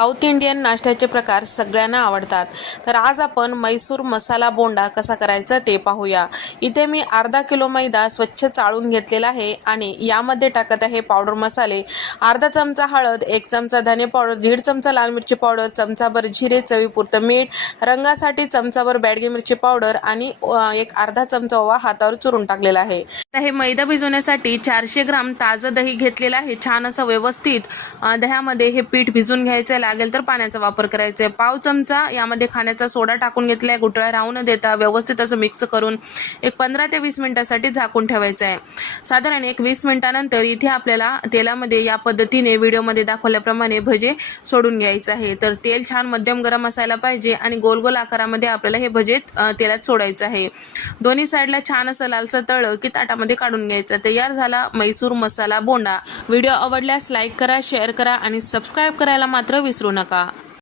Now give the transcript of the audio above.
South Indian नाश्त्याचे प्रकार सगळ्यांना आवडतात. तर आज आपण मैसूर मसाला बोंडा कसा करायचा ते पाहूया. इथे मी अर्धा किलो मैदा स्वच्छ चाळून घेतलेला आहे आणि यामध्ये टाकत आहे पावडर मसाले. अर्धा चमचा हळद, 1 चमचा धने पावडर, 1.5 चमचा लाल मिरची पावडर, चमचाभर जिरे, चवीपुरतं मीठ, रंगासाठी चमचाभर बॅडगी मिरची पावडर आणि एक अर्धा चमचा ओवा हातावर चुरून टाकलेला आहे. हे मैदा भिजवण्यासाठी 400 ग्राम ताजं दही घेतलेलं आहे. छान असं व्यवस्थित दह्यामध्ये हे पीठ भिजून घ्यायचं लागेल तर पाण्याचा वापर करायचा आहे. पाव चमचा यामध्ये खाण्याचा सोडा टाकून घेतलाय. गुठळ्या राहू न देता व्यवस्थित असं मिक्स करून एक 15 ते 20 मिनिटांसाठी झाकून ठेवायचं आहे. साधारण एक 20 मिनिटांनंतर इथे आपल्याला तेलामध्ये या पद्धतीने व्हिडिओमध्ये दाखवल्याप्रमाणे भजे सोडून घ्यायचं आहे. तर तेल छान मध्यम गरम असायला पाहिजे आणि गोल गोल आकारामध्ये आपल्याला हे भजे तेलात सोडायचं आहे. दोन्ही साईडला छान असं लालसर तळलं की ताटामध्ये काढून घ्यायचं. तयार झाला मैसूर मसाला बोंडा. व्हिडिओ आवडल्यास लाईक करा, शेअर करा आणि सबस्क्राईब करायला मात्र विसरू नका.